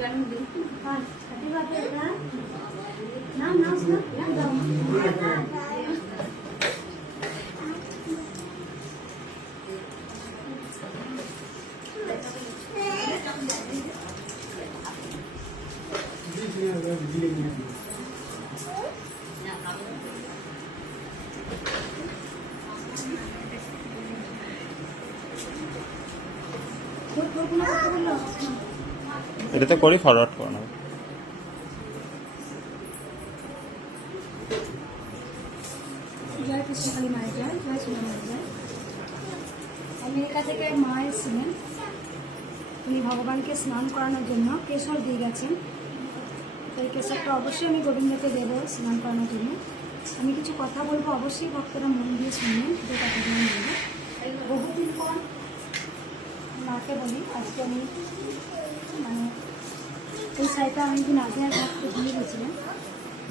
জন্মদিন। Happy birthday না না এটাতে করি ফরওয়ার্ড করানো। জয় কৃষ্ণকালী মায়ের জয়, জয় শ্রী মায়ের জয়। আমেরিকা থেকে মা এসেছিলেন, উনি ভগবানকে স্নান করানোর জন্য কেশর দিয়ে গেছেন। তো এই কেশরটা অবশ্যই আমি গোবিন্দকে দেবো স্নান করানোর জন্য। আমি কিছু কথা বলবো, অবশ্যই ভক্তরা মন দিয়ে শুনবেন যে কথাগুলো আমি বলবো। বহুদিন পর মাকে বলি, আজকে আমি মানে এই শাড়িটা অনেকদিন আগে আর ভক্ত দিয়ে গেছিলেন।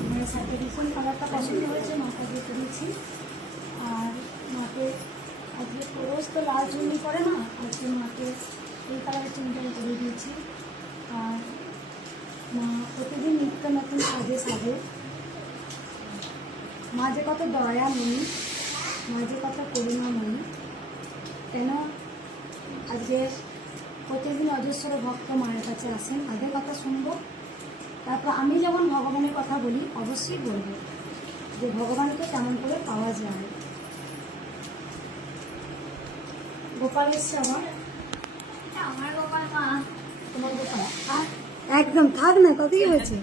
মানে শাড়িটা ভীষণ কালারটা পছন্দ হয়েছে, মাকে দিয়ে করেছি। আর মাকে আজকে রোজ তো লাল চুন্নি করে না, আজকে মাকে এই কালারের চুনটা করে দিয়েছি। আর মা প্রতিদিন নিত্য নতুন সাজে সাজে। মা যে কত দয়াময়ী, মা যে কত করুণাময়ী, কেন আজকে প্রতিদিন অজস্র ভক্ত মায়ের কাছে আসেন। তাদের কথা শুনবো, তারপর আমি যেমন ভগবানের কথা বলি অবশ্যই বলবো যে ভগবানকে কেমন করে পাওয়া যায়। গোপাল এসছে আমার গোপাল মা, তোমার গোপাল একদম থাক না, কতই হয়েছে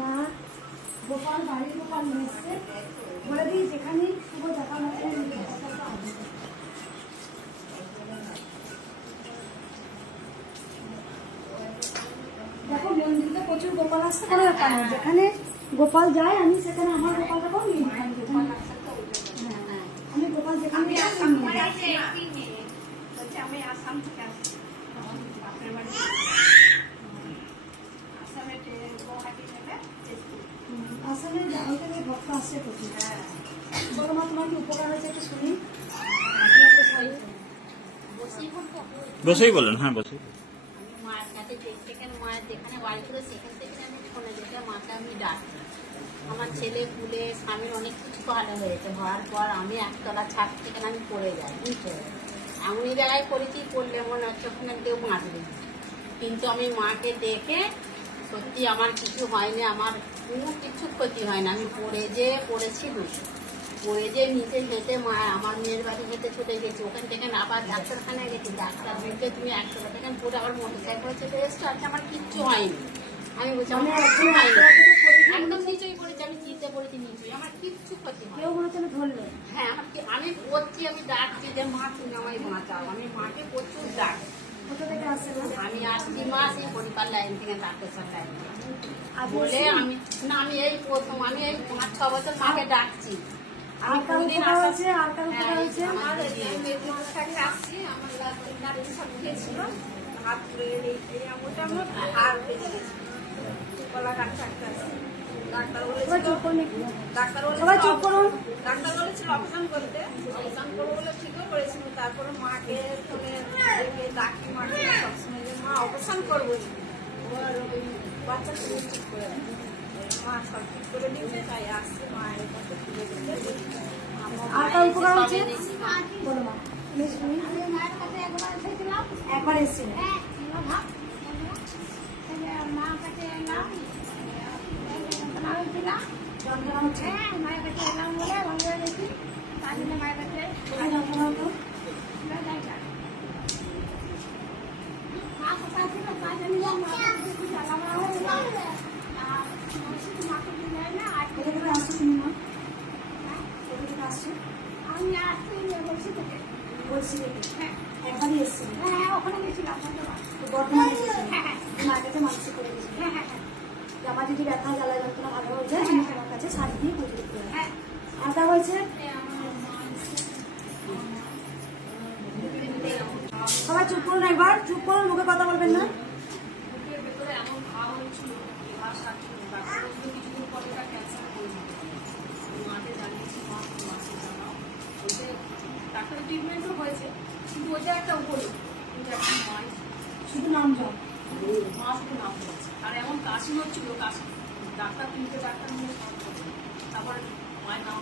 মা। গোপাল বাড়ির গোপাল নিয়ে এসছে, বলে দিই যেখানে শুভ দেখা মাত্র দেখো মন্দিরে প্রচুর গোপাল আসতে কোনো ব্যাপার না, যেখানে গোপাল যায় আমি সেখানে আমার গোপালটাকেও নিয়ে নিই। আমি গোপাল যেখানে আসামে জায়গা থেকে ভক্ত আসছে প্রচুর। বলো মা তোমার কি উপকার হয়েছে একটু শুনি। বসেই বলেন। হ্যাঁ বসেই। মায়ের কাছে যেখানে মায়ের যেখানে বাড়ি ছিল সেখান থেকে আমি ফোনে দেখে মাকে আমি ডাকি। আমার ছেলে পুলে স্বামীর অনেক কিছু ভালো হয়েছে, হওয়ার পর আমি একতলা ছাদ থেকে আমি পড়ে যাই, বুঝছো। এমনই জায়গায় পড়েছি, পড়লে মনে হচ্ছে ওখানে কেউ মারবে, কিন্তু আমি মাকে দেখে সত্যি আমার কিছু হয়নি, আমার কোনো কিছু ক্ষতি হয় না। আমি পড়েছি পড়ে যে নিচে হেঁটে মা আমার মেয়ের বাড়ি হেঁটে ছুটে গেছি, ওখান থেকে আবার ডাক্তারখানায় গেছি। ডাক্তার বলতে তুমি 100 টাকা পরে আবার মোটরসাইকেল চেপে এসছো, আজকে আমার কিচ্ছু হয়নি। আমি বলছি আমার কিচ্ছু হয়নি, একদম নিচেই পড়েছি, আমি চিনতে পড়েছি নিচেই, আমার কিচ্ছু ক্ষতি হয়। কেউ মনে হচ্ছে ধরলো। হ্যাঁ আমি করছি, আমি ডাকছি যে মা তুমি আমায় বাঁচাও। আমি মাকে প্রচুর ডাক। কোথা থেকে আসছে না? আমি 8 মাস এই পরিবার লাইন থেকে ডাক্তার লাইন বলে আমি এই প্রথম, আমি এই 5-6 বছর মাকে ডাকছি। আমি কোনদিন আসছি আর কারো উপকার হয়েছে? আমার মেদিনীপুর আসছি, আমার নারী সব খেয়েছিল, হাত পুড়ে এই আঙুলটা আমার হাড় বেঁধে গেছে, গলা কাটতে আসছে। ডাক্তার বলেছিল অপারেশন করতে, অপারেশন করবো বলে ঠিকও করেছিল। তারপরে মাকে ফোনে ডাকি, মাকে সবসময় যে মা অপারেশন করবো, ওর ওই বাচ্চা ঠিক করে মা সব ঠিক করে দিয়েছে, তাই আসছে মায়ের কাছে তুলে দিতে। আর কার উপকার হয়েছে বলো মা। মায়ের কাছে একবার এসেছিলাম, একবার এসেছিল, মার কাছে এলাম, যন্ত্রণা হয়েছিলাম। যন্ত্রণা হচ্ছে? হ্যাঁ, মায়ের কাছে এলাম বলে ভালো হয়ে গেছি। তার জন্য মায়ের কাছে কোথায় যন্ত্রণা হতো? মা কোথায় ছিল তা জানি না, মা কিছু জ্বালামা হয়ে গেল। আর শুধু মাকে দিয়ে যায় না। আর কোথা থেকে আসছো তুমি মা? কোথা থেকে আসছো? আমি আসছি বলছি থেকে, বলছি হ্যাঁ একবারই এসেছিল, হ্যাঁ ওখানে গেছিলাম বর্ধমানে এসেছিল, হ্যাঁ মার কাছে মানসিক করে গেছিল। হ্যাঁ হ্যাঁ হ্যাঁ যে আমার যদি ব্যথা জ্বালা যন্ত্রণা ভালো হয়ে যায় আমি তোমার কাছে শাড়ি দিয়ে পুজো দিতে হবে। হ্যাঁ। আর তা হয়েছে সবাই চুপ করুন, একবার চুপ করুন, মুখে কথা বলবেন না। ডাক্তারের ট্রিটমেন্টও হয়েছে, কিন্তু ওটা একটা উপলব্ধি। এটা এখন মায় শুধু নাম জপ। মা শুধু নাম বলছে। আর এমন কাশি হচ্ছিল, কাশি ডাক্তার 3টে ডাক্তার নিয়ে সব করছে। তারপরে মায়ের নাম